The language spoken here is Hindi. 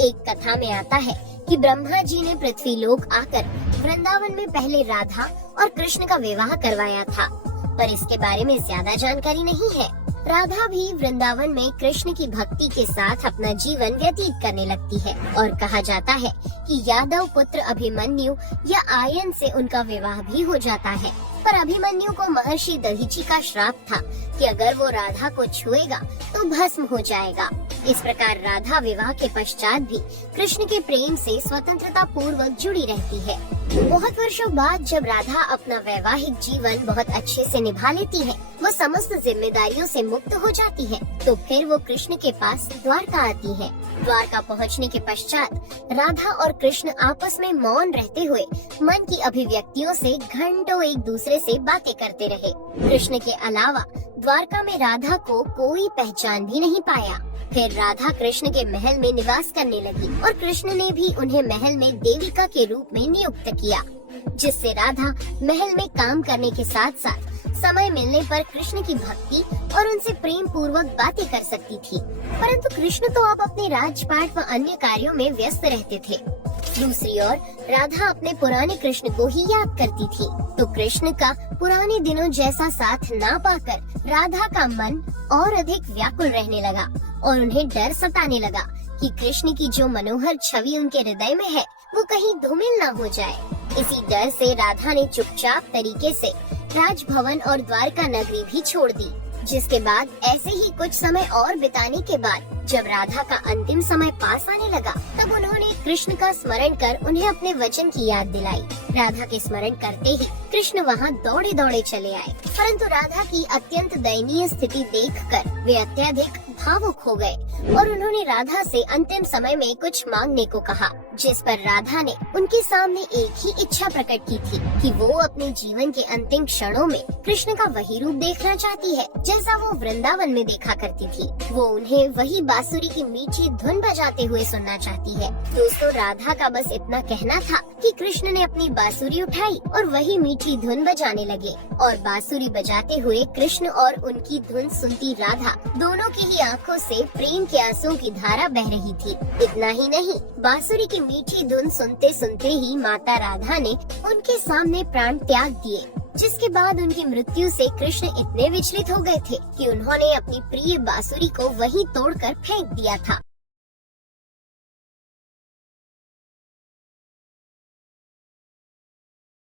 एक कथा में आता है कि ब्रह्मा जी ने पृथ्वी लोक आकर वृंदावन में पहले राधा और कृष्ण का विवाह करवाया था, पर इसके बारे में ज्यादा जानकारी नहीं है। राधा भी वृंदावन में कृष्ण की भक्ति के साथ अपना जीवन व्यतीत करने लगती है और कहा जाता है कि यादव पुत्र अभिमन्यु या आयन से उनका विवाह भी हो जाता है। पर अभिमन्यु को महर्षि दधीचि का श्राप था कि अगर वो राधा को छुएगा तो भस्म हो जाएगा। इस प्रकार राधा विवाह के पश्चात भी कृष्ण के प्रेम से स्वतंत्रता पूर्वक जुड़ी रहती है। बहुत वर्षों बाद जब राधा अपना वैवाहिक जीवन बहुत अच्छे से निभा लेती है, वो समस्त जिम्मेदारियों से मुक्त हो जाती है, तो फिर वो कृष्ण के पास द्वारका आती है। द्वारका पहुंचने के पश्चात राधा और कृष्ण आपस में मौन रहते हुए मन की अभिव्यक्तियों से घंटों एक दूसरे से बातें करते रहे। कृष्ण के अलावा द्वारका में राधा को कोई पहचान भी नहीं पाया। फिर राधा कृष्ण के महल में निवास करने लगी और कृष्ण ने भी उन्हें महल में देविका के रूप में नियुक्त किया, जिससे राधा महल में काम करने के साथ साथ समय मिलने पर कृष्ण की भक्ति और उनसे प्रेम पूर्वक बातें कर सकती थी। परंतु कृष्ण तो अब अपने राजपाट व अन्य कार्यों में व्यस्त रहते थे। दूसरी ओर राधा अपने पुराने कृष्ण को ही याद करती थी, तो कृष्ण का पुराने दिनों जैसा साथ ना पाकर राधा का मन और अधिक व्याकुल रहने लगा और उन्हें डर सताने लगा कि कृष्ण की जो मनोहर छवि उनके हृदय में है वो कहीं धूमिल ना हो जाए। इसी डर से राधा ने चुपचाप तरीके से राजभवन और द्वारका नगरी भी छोड़ दी। जिसके बाद ऐसे ही कुछ समय और बिताने के बाद जब राधा का अंतिम समय पास आने लगा, तब उन्होंने कृष्ण का स्मरण कर उन्हें अपने वचन की याद दिलाई। राधा के स्मरण करते ही कृष्ण वहां दौड़े दौड़े चले आए, परंतु राधा की अत्यंत दयनीय स्थिति देखकर वे अत्यधिक भावुक हो गए और उन्होंने राधा से अंतिम समय में कुछ मांगने को कहा, जिस पर राधा ने उनके सामने एक ही इच्छा प्रकट की थी कि वो अपने जीवन के अंतिम क्षणों में कृष्ण का वही रूप देखना चाहती है जैसा वो वृंदावन में देखा करती थी। वो उन्हें वही बांसुरी की मीठी धुन बजाते हुए सुनना चाहती है। दोस्तों, राधा का बस इतना कहना था कि कृष्ण ने अपनी बांसुरी उठाई और वही मीठी धुन बजाने लगे और बांसुरी बजाते हुए कृष्ण और उनकी धुन सुनती राधा दोनों की ही आंखों से प्रेम के आंसुओं की धारा बह रही थी। इतना ही नहीं, बांसुरी की मीठी धुन सुनते सुनते ही माता राधा ने उनके सामने प्राण त्याग दिए, जिसके बाद उनकी मृत्यु से कृष्ण इतने विचलित हो गए थे कि उन्होंने अपनी प्रिय बांसुरी को वहीं तोड़कर फेंक दिया था।